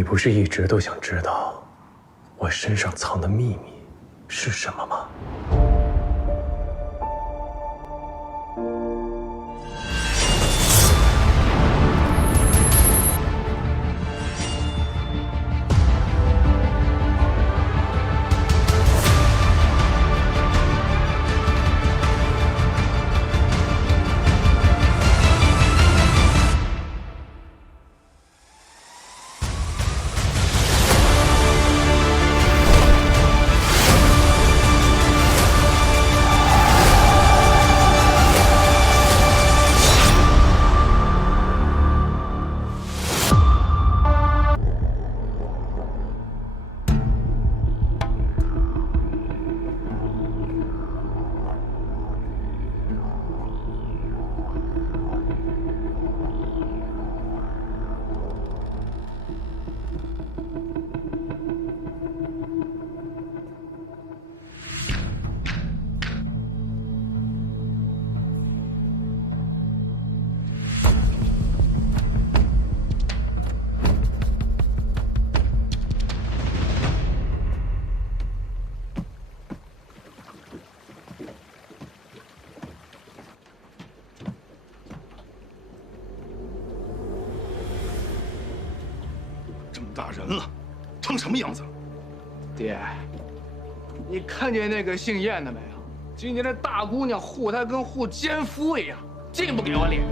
你不是一直都想知道我身上藏的秘密是什么吗？这么大人了，成什么样子了？爹，你看见那个姓燕的没有？今天这大姑娘护他跟护奸夫一样，净不给我脸。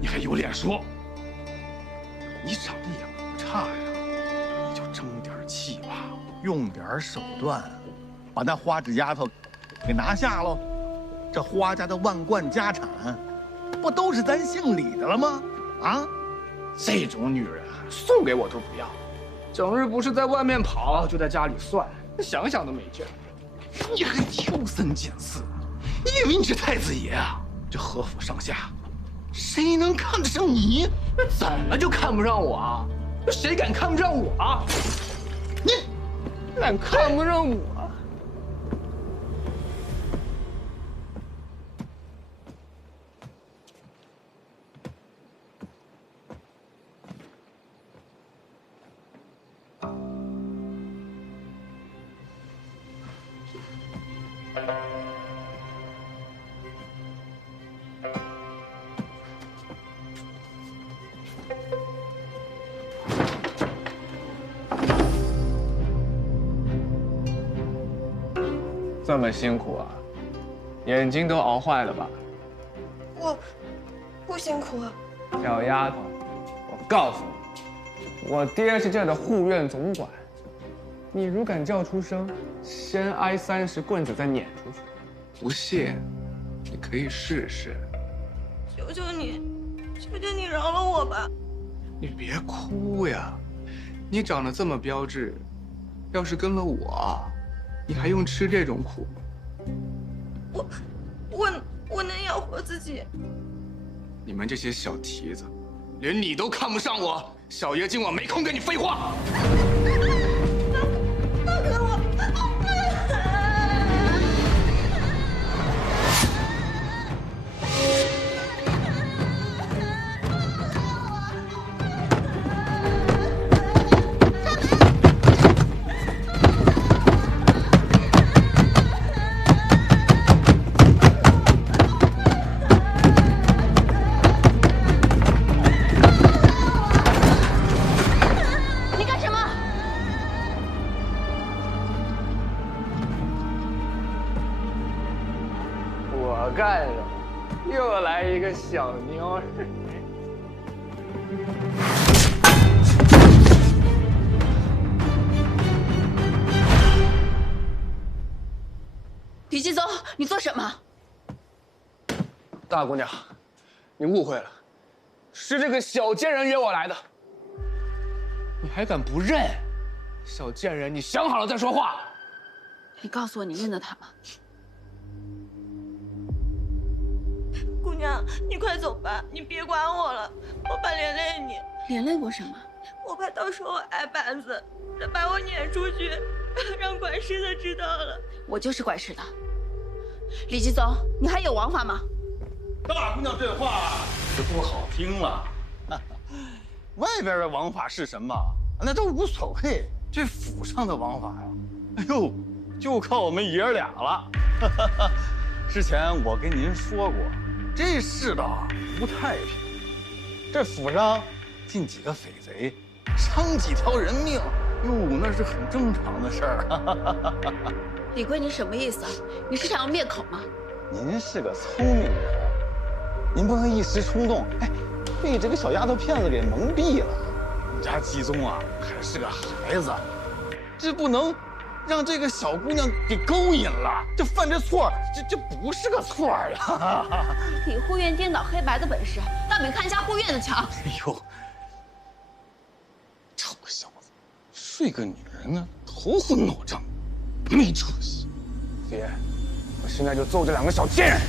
你还有脸说？你长得也不差呀，你就争点气吧，用点手段，把那花指丫头给拿下喽。这花家的万贯家产，不都是咱姓李的了吗？啊，这种女人送给我都不要，整日不是在外面跑，就在家里算，想想都没劲儿。你还挑三拣四，你以为你是太子爷啊？这何府上下，谁能看得上你？怎么就看不上我啊？谁敢看不上我啊？你敢看不上我？这么辛苦啊，眼睛都熬坏了吧？我不辛苦啊。小丫头，我告诉你，我爹是这的护院总管，你如敢叫出声，先挨30棍子再撵出去。不信，你可以试试。求求你，求求你饶了我吧！你别哭呀，你长得这么标致，要是跟了我，你还用吃这种苦吗？我能养活自己。你们这些小蹄子，连你都看不上我，小爷今晚没空跟你废话。放开我！我干什么？又来一个小妞儿。李继宗，你做什么？大姑娘，你误会了，是这个小贱人约我来的。你还敢不认？小贱人，你想好了再说话。你告诉我你认得他吗？姑娘，你快走吧，你别管我了，我怕连累你。连累我什么？我怕到时候挨板子，再把我撵出去，让管事的知道了。我就是管事的。李继宗，你还有王法吗？大姑娘这话就不好听了。外边的王法是什么？那都无所谓。这府上的王法呀，哎呦，就靠我们爷儿俩了。之前我跟您说过，这世道不太平，这府上进几个匪贼，伤几条人命，哟，那是很正常的事儿。李贵，你什么意思啊？你是想要灭口吗？您是个聪明人，您不能一时冲动，哎，被这个小丫头片子给蒙蔽了。我们家嵇宗啊，还是个孩子，这不能让这个小姑娘给勾引了。这犯这错，这不是个错呀。李护院颠倒黑白的本事，倒比看家护院的强。哎呦，臭小子，睡个女人呢，头昏脑胀，没出息。爹，我现在就揍这2个小贱人！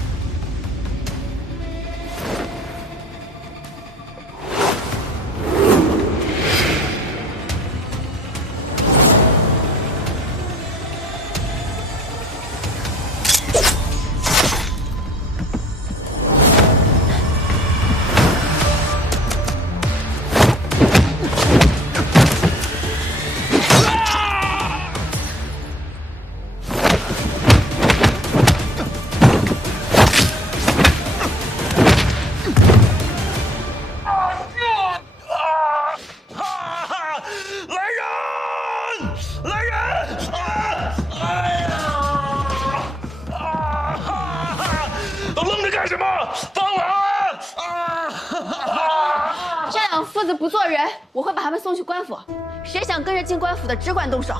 父子不做人，我会把他们送去官府。谁想跟着进官府的，只管动手。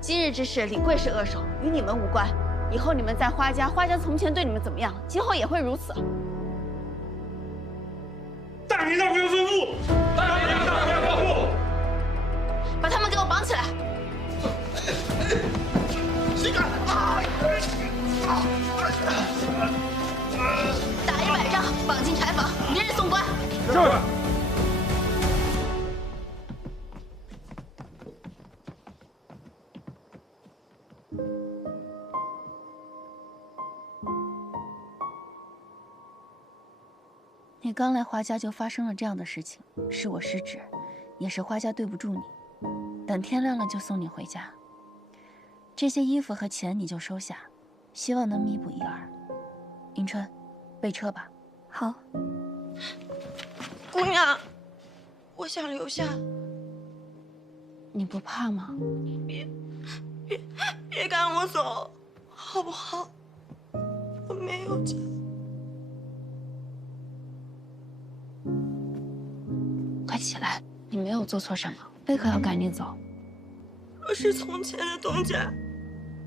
今日之事，李贵是恶手，与你们无关。以后你们在花家，花家从前对你们怎么样，今后也会如此。大人让不要吩咐！大人让不要吩咐！把他们给我绑起来！谁敢？打100仗，绑进柴房，明日送官。是。你刚来花家就发生了这样的事情，是我失职，也是花家对不住你。等天亮了就送你回家。这些衣服和钱你就收下，希望能弥补一二。迎春，备车吧。好。姑娘，我想留下。你不怕吗？别赶我走，好不好？我没有家。快起来！你没有做错什么，为何要赶你走？若是从前的东家，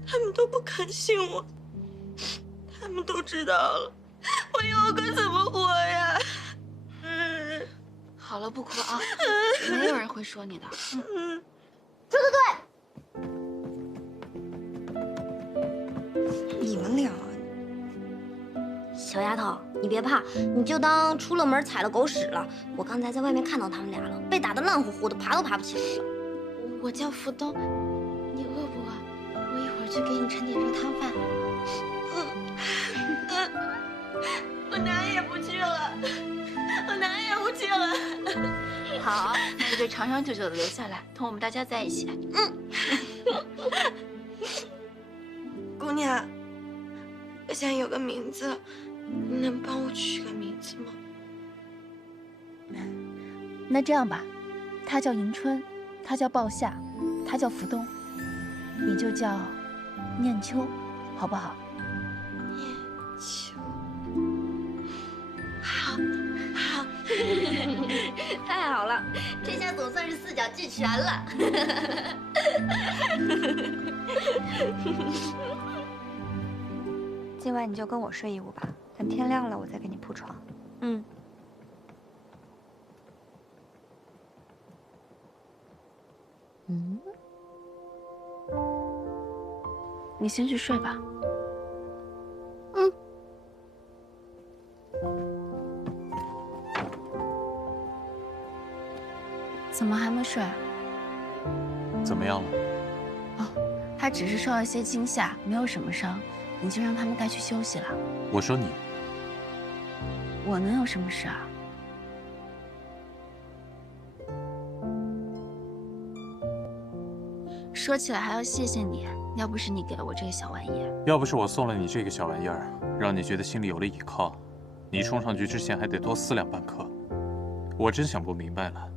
他们都不肯信我，他们都知道了，我以后可怎么活呀？好了，不哭啊，没有人会说你的。对，你们俩，小丫头，你别怕，你就当出了门踩了狗屎了。我刚才在外面看到他们俩了，被打得烂乎乎的，爬都爬不起来了。我叫福东，你饿不饿？我一会儿去给你盛点热汤饭。我哪也不去了，我哪也不去了。好，那就长长久久的留下来，同我们大家在一起。姑娘，我想有个名字，你能帮我取个名字吗？那这样吧，她叫迎春，他叫鲍夏，他叫福东，你就叫念秋，好不好？念秋，好，好，太好了，这下总算是4角俱全了。今晚你就跟我睡一屋吧，等天亮了我再给你铺床。嗯。你先去睡吧。怎么还没睡？怎么样了？哦，他只是受到一些惊吓，没有什么伤，你就让他们带去休息了。我说你，我能有什么事啊？说起来还要谢谢你，要不是你给了我这个小玩意，要不是我送了你这个小玩意儿，让你觉得心里有了依靠，你冲上去之前还得多思量半刻。我真想不明白了，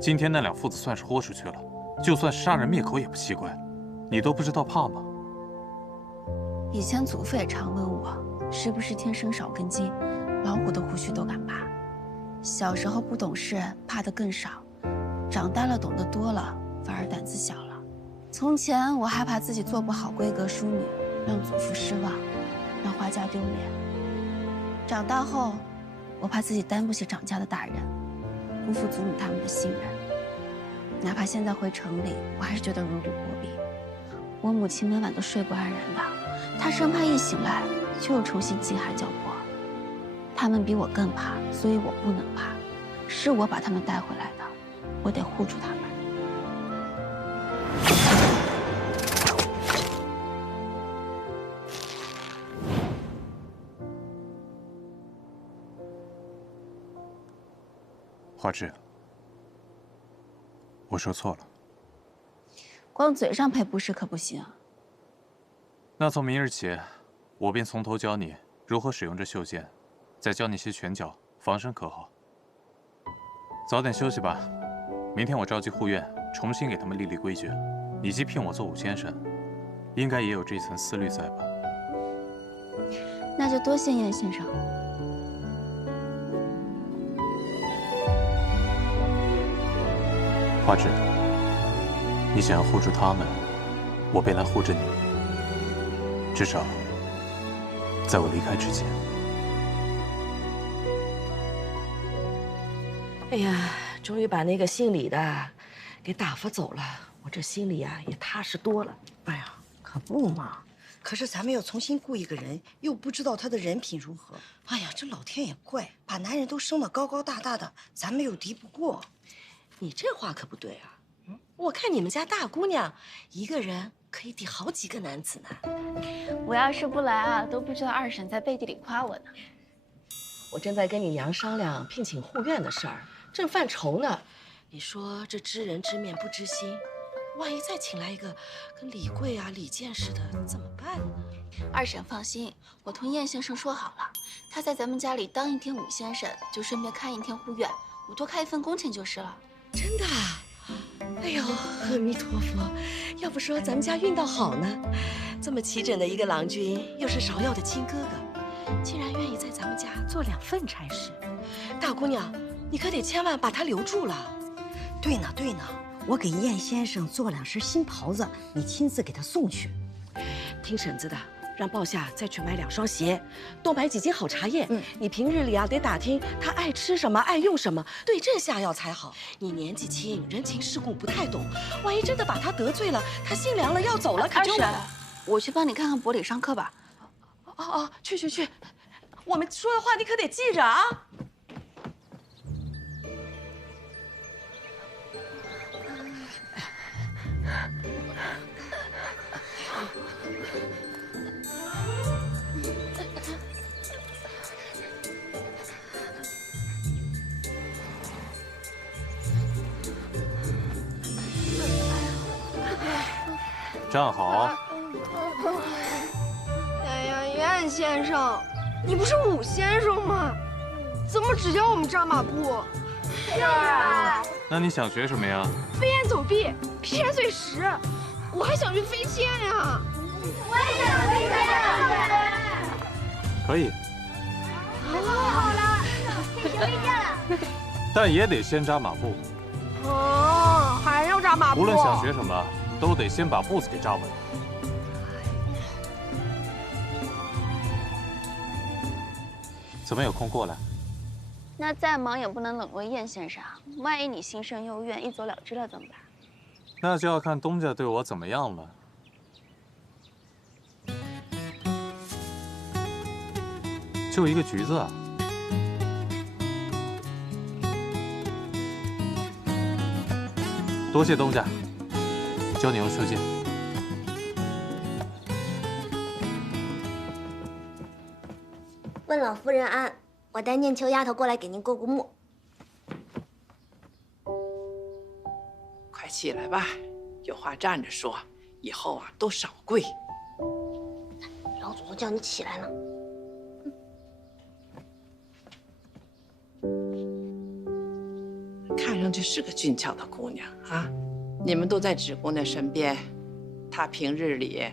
今天那两父子算是豁出去了，就算杀人灭口也不奇怪，你都不知道怕吗？以前祖父也常问我，是不是天生少根筋，老虎的胡须都敢拔。小时候不懂事，怕的更少，长大了懂得多了，反而胆子小了。从前我害怕自己做不好闺阁淑女，让祖父失望，让花家丢脸。长大后，我怕自己担不起掌家的大任，辜负祖母他们的信任。哪怕现在回城里，我还是觉得如履薄冰。我母亲每晚都睡不安然的，她生怕一醒来就又重新饥寒交迫。他们比我更怕，所以我不能怕。是我把他们带回来的，我得护住他们。花枝，我说错了。光嘴上赔不是可不行。那从明日起，我便从头教你如何使用这袖剑，再教你些拳脚，防身可好？早点休息吧，明天我召集护院，重新给他们立规矩。你既聘我做武先生，应该也有这层思虑在吧？那就多谢燕先生。花枝，你想要护住他们，我便来护着你。至少，在我离开之前。哎呀，终于把那个姓李的给打发走了，我这心里呀也踏实多了。哎呀，可不嘛！可是咱们要重新雇一个人，又不知道他的人品如何。哎呀，这老天也怪，把男人都生得高高大大的，咱们又敌不过。你这话可不对啊！我看你们家大姑娘一个人可以抵好几个男子呢。我要是不来啊，都不知道二婶在背地里夸我呢。我正在跟你娘商量聘请护院的事儿，正犯愁呢。你说这知人知面不知心，万一再请来一个跟李贵啊、李健似的，怎么办呢？二婶放心，我同燕先生说好了，他在咱们家里当一天武先生，就顺便看一天护院，我多开一份工钱就是了。真的啊？哎呦，阿弥陀佛！要不说咱们家运道好呢，这么齐整的一个郎君，又是芍药的亲哥哥，竟然愿意在咱们家做2份差事。大姑娘，你可得千万把他留住了。对呢，对呢，我给燕先生做2身新袍子，你亲自给他送去。听婶子的，让鲍夏再去买2双鞋，多买几斤好茶叶。你平日里啊得打听他爱吃什么，爱用什么，对症下药才好。你年纪轻，人情世故不太懂，万一真的把他得罪了，他心凉了要走了，可就……二婶，我去帮你看看伯里上课吧。哦，去，我们说的话你可得记着啊。站好。哎呀，燕先生，你不是武先生吗？怎么只教我们扎马步？是啊。那你想学什么呀？飞檐走壁、劈山碎石，我还想学飞剑呀。我也想飞剑。可以。好了，可以学飞剑了。但也得先扎马步。哦，还要扎马步。无论想学什么，都得先把步子给扎稳。怎么有空过来？那再忙也不能冷落燕先生，万一你心生幽怨，一走了之了怎么办？那就要看东家对我怎么样了。就一个橘子啊！多谢东家，教你用袖剑。问老夫人安，我带念秋丫头过来给您过目。快起来吧，有话站着说。以后啊都少跪。老祖宗叫你起来呢。看上去是个俊俏的姑娘啊，你们都在芷姑娘身边，她平日里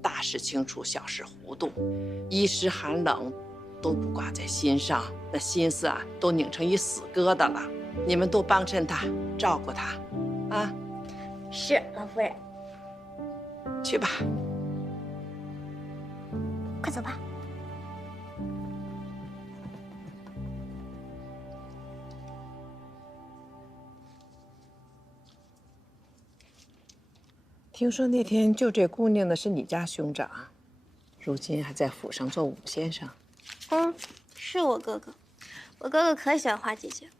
大事清楚，小事糊涂，衣食寒冷都不挂在心上，那心思啊都拧成一死疙瘩了。你们多帮衬她，照顾她，啊。是，老夫人。去吧，快走吧。听说那天救这姑娘的是你家兄长，如今还在府上做武先生。嗯，是我哥哥，我哥哥可喜欢花姐姐。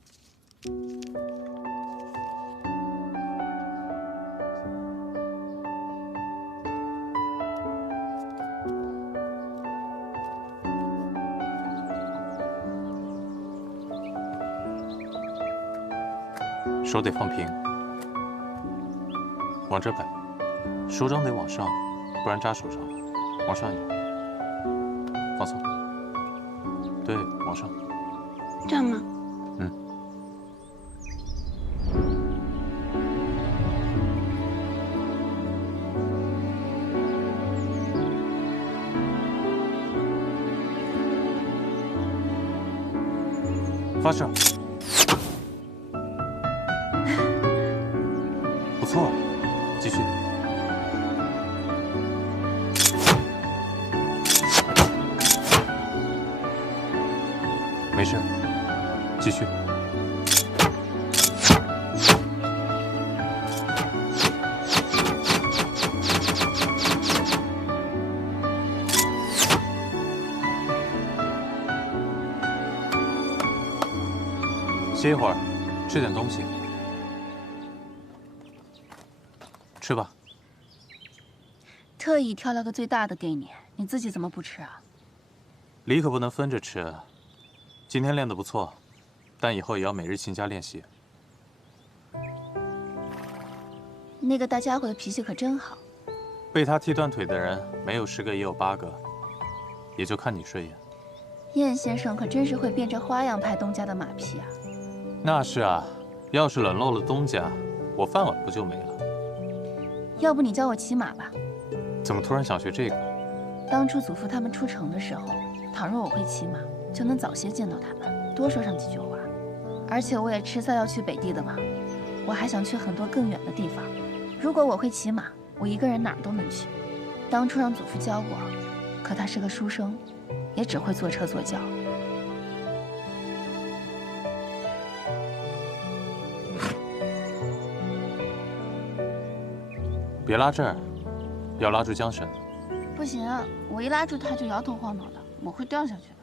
手得放平，往这摆，手掌得往上，不然扎手上。往上一点，放松。对，往上。这样吗？嗯。发射。不错，继续。没事，继续。歇一会儿，吃点东西。吃吧。特意挑了个最大的给你，你自己怎么不吃啊？梨可不能分着吃。今天练得不错，但以后也要每日勤加练习。那个大家伙的脾气可真好。被他踢断腿的人没有10个也有8个，也就看你顺眼。燕先生可真是会变着花样拍东家的马屁啊！那是啊，要是冷落了东家，我饭碗不就没了？要不你教我骑马吧？怎么突然想学这个？当初祖父他们出城的时候，倘若我会骑马，就能早些见到他们，多说上几句话。而且我也迟早要去北地的嘛，我还想去很多更远的地方。如果我会骑马，我一个人哪儿都能去。当初让祖父教我，可他是个书生，也只会坐车坐轿。别拉这儿，要拉住缰绳。不行啊，我一拉住他就摇头晃脑的，我会掉下去的。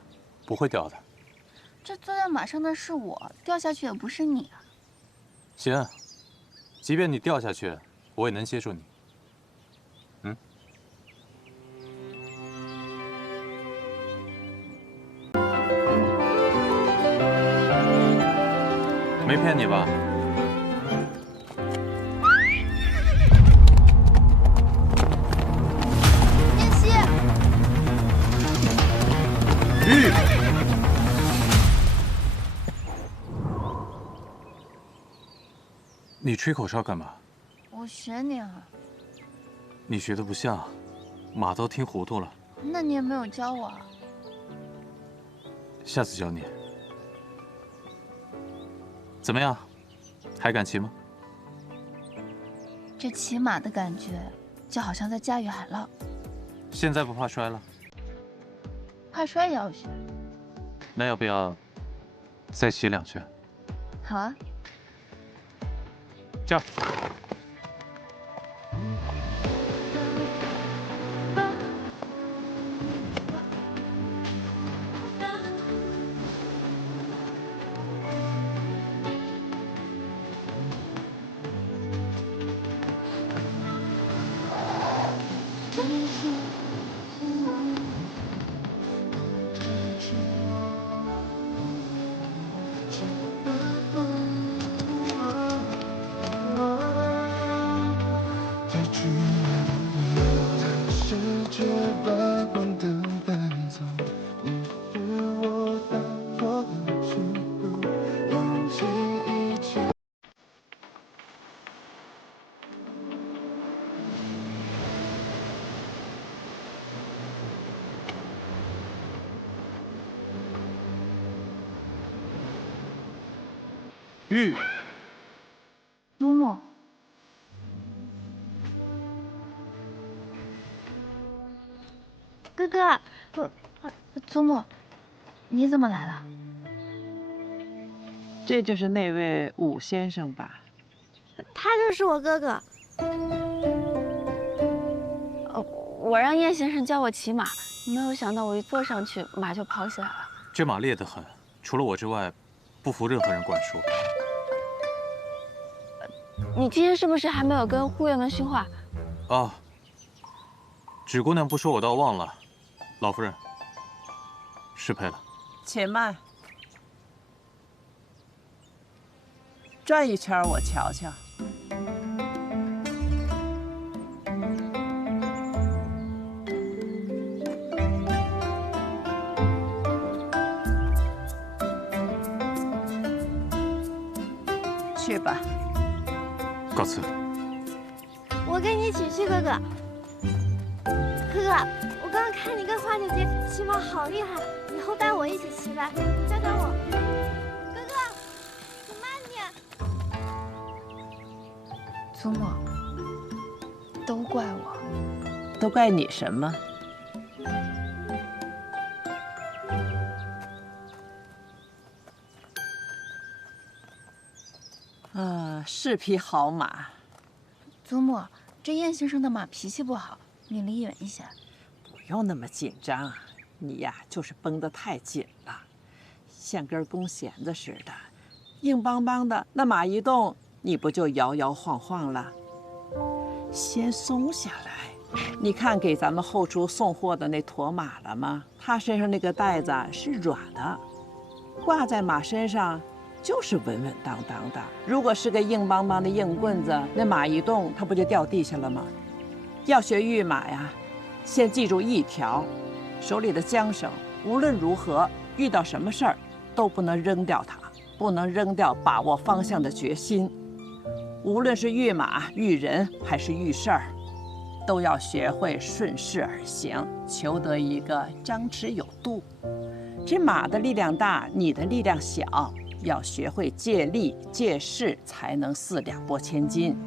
不会掉的。这坐在马上的是我，掉下去也不是你啊。行，即便你掉下去，我也能接住你。嗯。没骗你吧？你吹口哨干嘛？我学你啊。你学的不像，马都听糊涂了。那你也没有教我啊。下次教你。怎么样，还敢骑吗？这骑马的感觉，就好像在驾驭海浪。现在不怕摔了？怕摔也要学。那要不要再骑2圈？好啊。这样。玉，陆墨，哥哥，祖母，你怎么来了？这就是那位武先生吧？他就是我哥哥。我让叶先生教我骑马，没有想到我一坐上去，马就跑起来了。这马烈得很，除了我之外，不服任何人管束。你今天是不是还没有跟护院们训话？哦，芷姑娘不说我倒忘了，老夫人，失陪了。且慢，转一圈我瞧瞧。去吧。告辞。我跟你一起去，哥哥。哥哥，我刚刚看你跟花姐姐骑马好厉害，以后带我一起骑吧，你教教我。哥哥，你慢点。祖母，都怪我。都怪你什么？是匹好马。祖母，这燕先生的马脾气不好，你离远一些。不用那么紧张，你呀就是绷得太紧了，像根弓弦子似的，硬邦邦的。那马一动，你不就摇摇晃晃了？先松下来。你看给咱们后厨送货的那驼马了吗？他身上那个带子是软的，挂在马身上就是稳稳当当的。如果是个硬邦邦的硬棍子，那马一动，它不就掉地下了吗？要学御马呀，先记住一条，手里的缰绳，无论如何遇到什么事儿，都不能扔掉它，不能扔掉把握方向的决心。无论是御马、御人还是御事儿，都要学会顺势而行，求得一个张弛有度。这马的力量大，你的力量小，要学会借力借势，才能四两拨千斤。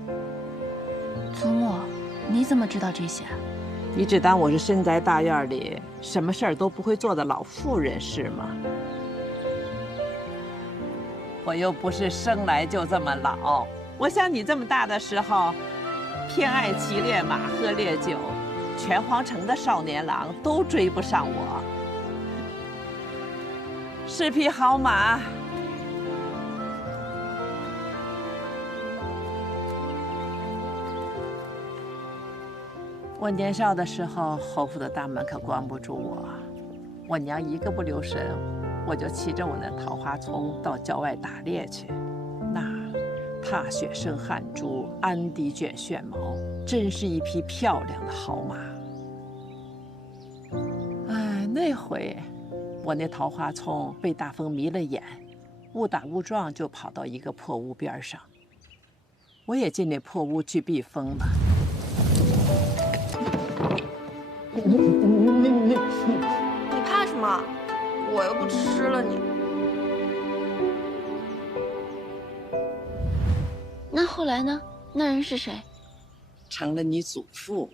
祖母，你怎么知道这些？你只当我是深宅大院里什么事儿都不会做的老妇人是吗？我又不是生来就这么老，我像你这么大的时候，偏爱骑烈马喝烈酒，全皇城的少年郎都追不上我。是匹好马。我年少的时候，侯府的大门可关不住我。我娘一个不留神，我就骑着我那桃花丛到郊外打猎去。那踏雪生汗珠，鞍蹄卷旋毛，真是一匹漂亮的好马。哎，那回我那桃花丛被大风迷了眼，误打误撞就跑到一个破屋边上。我也进那破屋去避风了。你怕什么？我又不吃了你。那后来呢？那人是谁？成了你祖父。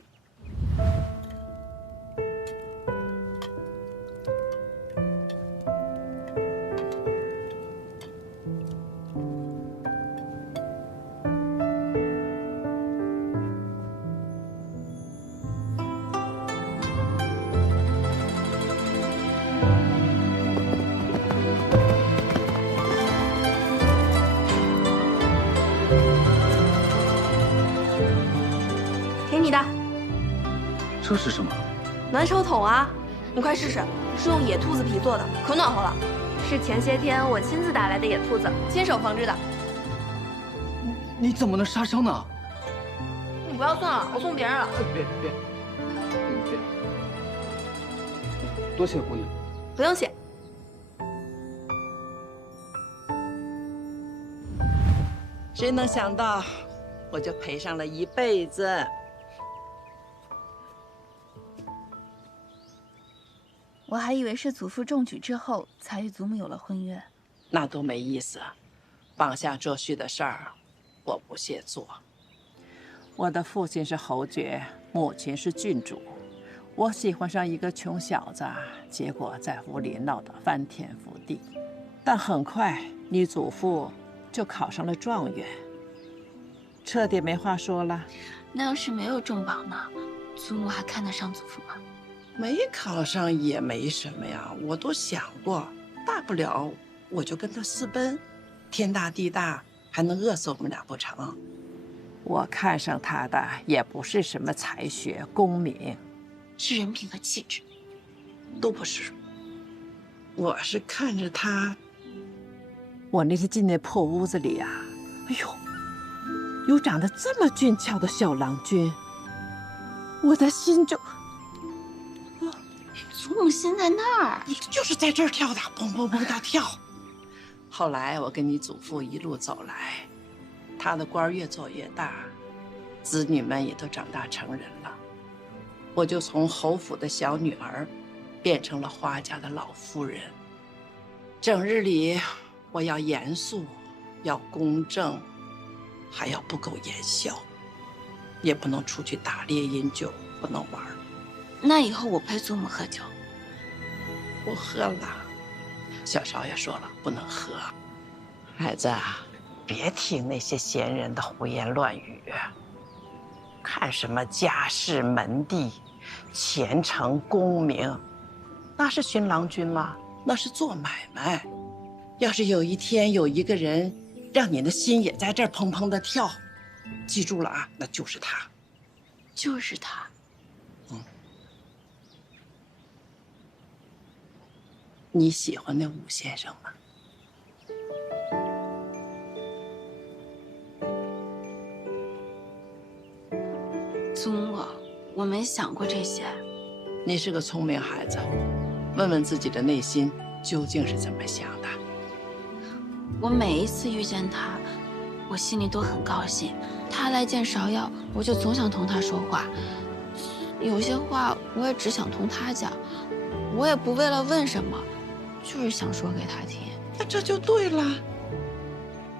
给你的，这是什么？暖手桶啊，你快试试，是用野兔子皮做的，可暖和了。是前些天我亲自打来的野兔子，亲手缝制的。你怎么能杀生呢？你不要送了，我送别人了。别，多谢姑娘。不用谢。谁能想到，我就陪上了一辈子。我还以为是祖父中举之后才与祖母有了婚约。那多没意思。帮下周旭的事儿，我不屑做。我的父亲是侯爵，母亲是郡主，我喜欢上一个穷小子，结果在府里闹得翻天覆地。但很快，你祖父就考上了状元，彻底没话说了。那要是没有中榜呢？祖母还看得上祖父吗？没考上也没什么呀，我都想过，大不了我就跟他私奔，天大地大，还能饿死我们俩不成？我看上他的也不是什么才学、功名，是人品和气质，都不是。我是看着他，我那天进那破屋子里啊，哎呦，有长得这么俊俏的小郎君，我的心就……祖母心在那儿，就是在这儿跳的，砰砰砰大跳。后来我跟你祖父一路走来，他的官越做越大，子女们也都长大成人了，我就从侯府的小女儿，变成了花家的老夫人。整日里，我要严肃，要公正，还要不苟言笑，也不能出去打猎饮酒，不能玩。那以后我陪祖母喝酒。我喝了，小少爷说了不能喝。孩子啊，别听那些闲人的胡言乱语，看什么家世门第、前程功名，那是寻郎君吗？那是做买卖。要是有一天有一个人让你的心也在这儿砰砰的跳，记住了啊，那就是他，就是他。你喜欢那武先生吗？祖母，我没想过这些。你是个聪明孩子，问问自己的内心究竟是怎么想的。我每一次遇见他，我心里都很高兴。他来见芍药，我就总想同他说话。有些话我也只想同他讲，我也不为了问什么，就是想说给他听。那这就对了。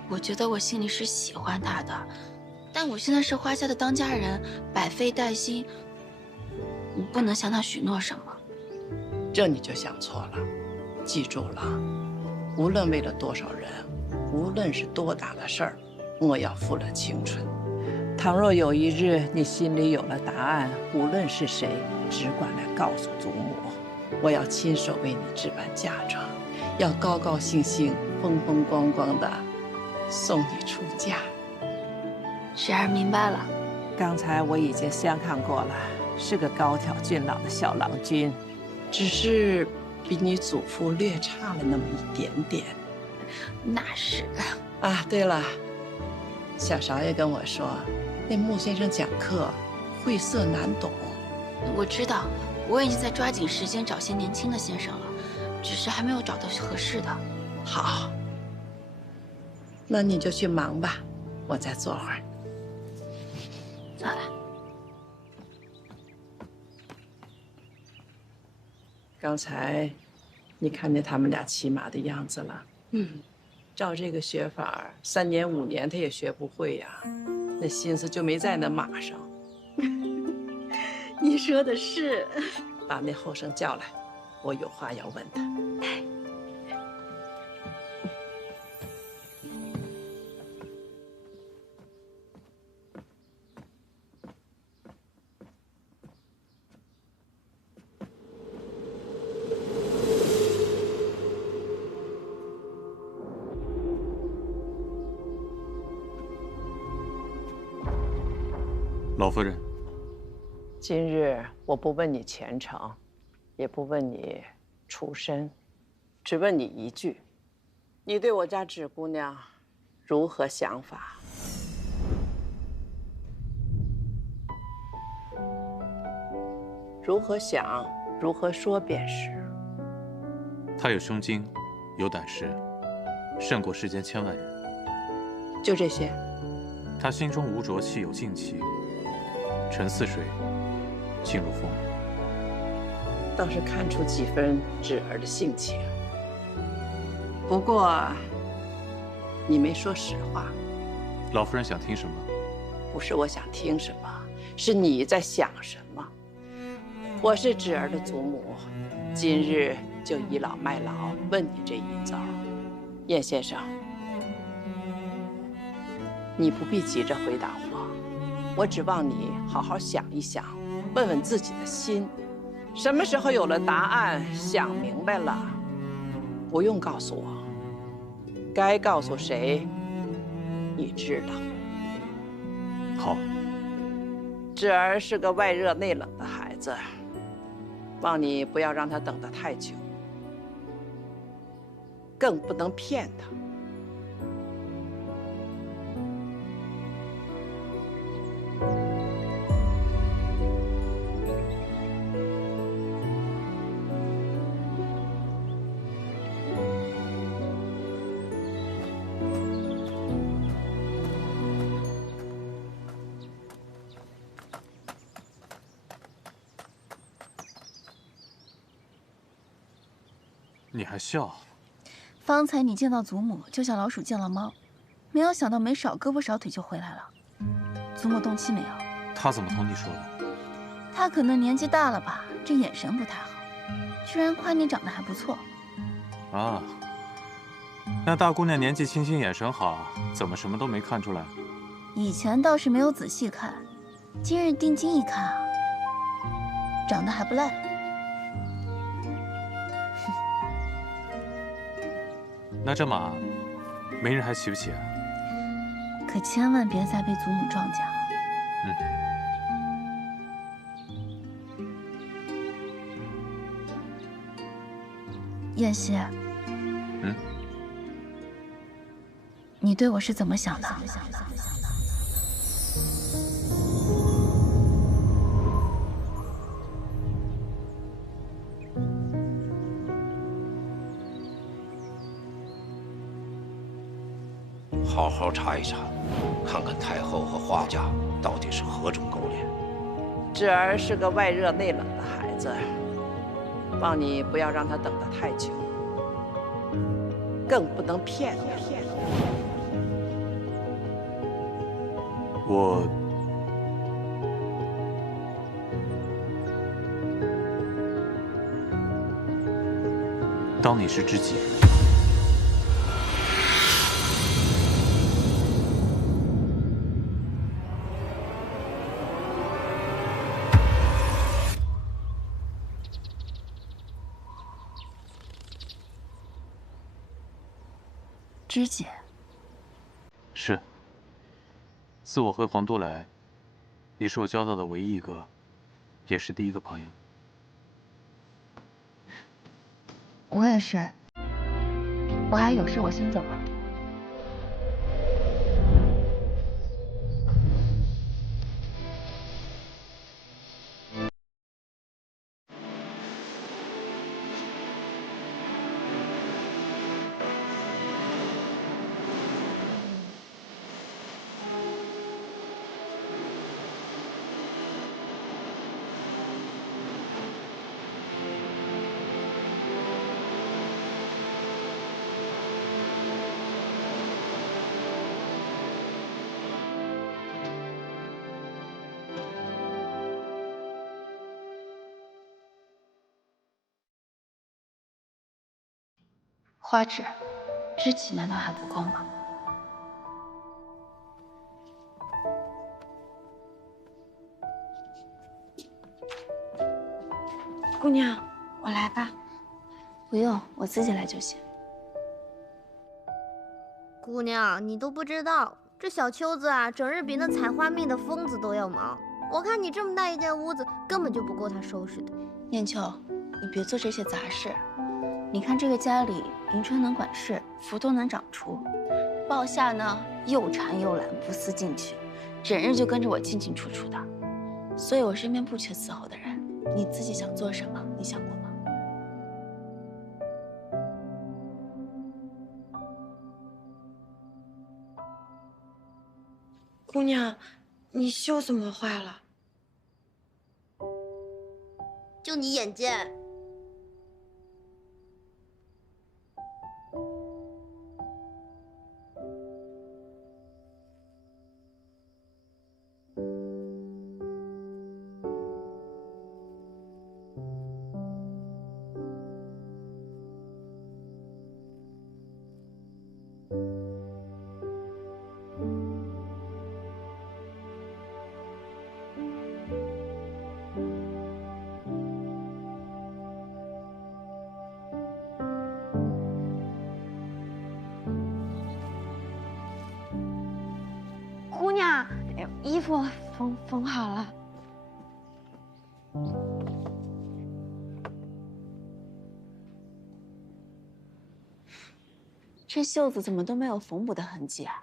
我觉得我心里是喜欢他的，但我现在是花家的当家人，百废待兴，你不能向他许诺什么。这你就想错了。记住了，无论为了多少人，无论是多大的事儿，莫要负了青春。倘若有一日你心里有了答案，无论是谁，只管来告诉祖母，我要亲手为你置办嫁妆，要高高兴兴、风风光光的送你出嫁。雪儿明白了。刚才我已经相看过了，是个高挑俊朗的小郎君，只是比你祖父略差了那么一点点。那是。啊，对了，小少爷跟我说，那穆先生讲课晦涩难懂。我知道，我已经在抓紧时间找些年轻的先生了，只是还没有找到合适的。好，那你就去忙吧，我再坐会儿。再来。刚才你看见他们俩骑马的样子了？照这个学法，3年5年他也学不会呀，那心思就没在那马上。你说的是。把那后生叫来，我有话要问他。老夫人，今日我不问你前程，也不问你出身，只问你一句：你对我家芷姑娘如何想法？如何想，如何说便是。她有胸襟，有胆识，胜过世间千万人。就这些。她心中无浊气，有静气。沉似水，静如风。倒是看出几分芷儿的性情。不过，你没说实话。老夫人想听什么？不是我想听什么，是你在想什么。我是芷儿的祖母，今日就倚老卖老，问你这一遭。燕先生，你不必急着回答我指望你好好想一想，问问自己的心，什么时候有了答案，想明白了，不用告诉我，该告诉谁，你知道。好。芷儿是个外热内冷的孩子，望你不要让她等得太久，更不能骗她。你还笑？方才你见到祖母，就像老鼠见了猫，没有想到没少胳膊少腿就回来了。祖母动气没有？她怎么同你说的？她可能年纪大了吧，这眼神不太好，居然夸你长得还不错。啊，那大姑娘年纪轻轻，眼神好，怎么什么都没看出来？以前倒是没有仔细看，今日定睛一看啊，长得还不赖。那这马，没人还骑不起啊？可千万别再被祖母撞见了。燕西，你对我是怎么想的？好好查一查，看看太后和花家到底是何种勾连。芷儿是个外热内冷的孩子，望你不要让她等得太久，更不能骗她。我当你是知己。知己是。自我回皇都来，你是我交到的唯一一个，也是第一个朋友。我也是。我还有事，我先走了。花芷，知己难道还不够吗？姑娘，我来吧。不用，我自己来就行。姑娘，你都不知道，这小秋子啊，整日比那采花蜜的疯子都要忙。我看你这么大一间屋子，根本就不够他收拾的。念秋，你别做这些杂事。你看这个家里，迎春能管事，福都能长出，鲍夏呢又馋又懒，不思进取，整日就跟着我进进出出的。所以我身边不缺伺候的人。你自己想做什么？你想过吗？姑娘，你袖怎么坏了？就你眼尖。娘，衣服缝好了。这袖子怎么都没有缝补的痕迹啊？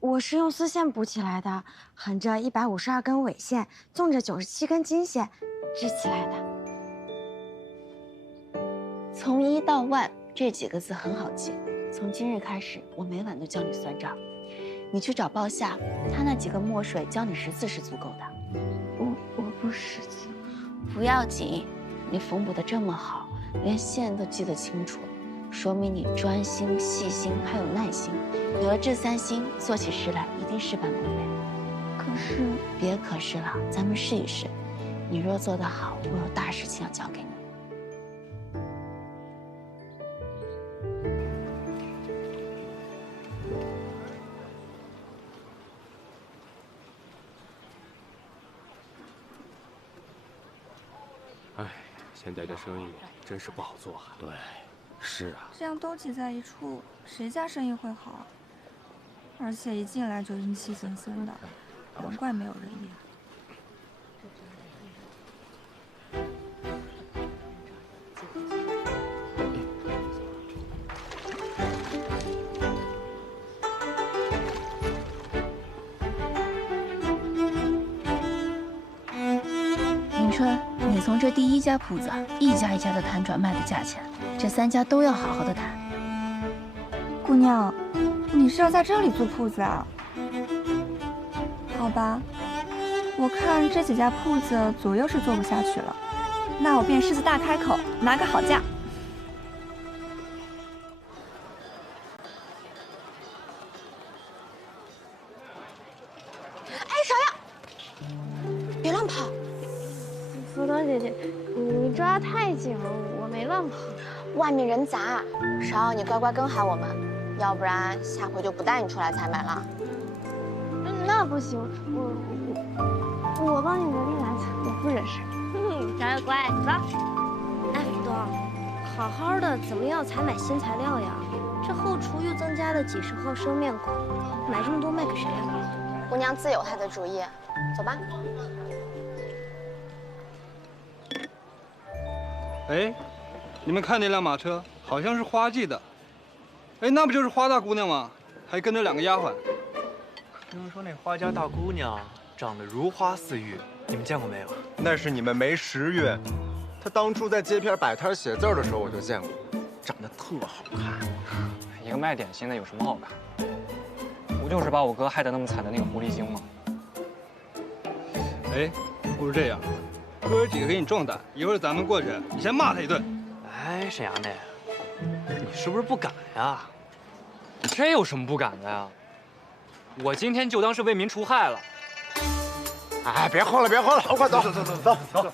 我是用丝线补起来的，横着152根纬线，纵着97根经线织起来的。从1到万这几个字很好记，从今日开始，我每晚都教你算账。你去找鲍夏，他那几个墨水教你识字是足够的。我不识字，不要紧，你缝补的这么好，连线都记得清楚，说明你专心、细心还有耐心。有了这3心，做起事来一定事半功倍。可是别可是了，咱们试一试。你若做得好，我有大事情要交给你。哎，现在这生意真是不好做啊。对，是啊。这样都挤在一处，谁家生意会好啊？而且一进来就阴气森森的，难怪没有人演。迎春，你从这第1家铺子一家一家的谈转卖的价钱，这3家都要好好的谈。姑娘，你是要在这里租铺子啊？好吧，我看这几家铺子左右是做不下去了，那我便狮子大开口，拿个好价。哎，芍药，别乱跑！福德姐姐，你抓得太紧了，我没乱跑。外面人杂，芍药，你乖乖跟好我们，要不然下回就不带你出来采买了。那不行，我帮你磨地来，我不惹事。芍药乖，走。哎，福德，好好的怎么要采买新材料呀？这后厨又增加了几10号生面孔，买这么多卖给谁呀？姑娘自有她的主意，走吧。哎，你们看那辆马车，好像是花季的。哎，那不就是花大姑娘吗？还跟着2个丫鬟。听说那花家大姑娘长得如花似玉，你们见过没有？那是你们没时运。她当初在街边摆摊写字的时候我就见过，长得特好看。一个卖点心的有什么好看？不就是把我哥害得那么惨的那个狐狸精吗？哎，不如这样，哥儿几个给你壮胆，一会儿咱们过去，你先骂他一顿。哎，沈衙内，你是不是不敢呀？这有什么不敢的呀？我今天就当是为民除害了。哎，别慌了，别慌了，快走，走。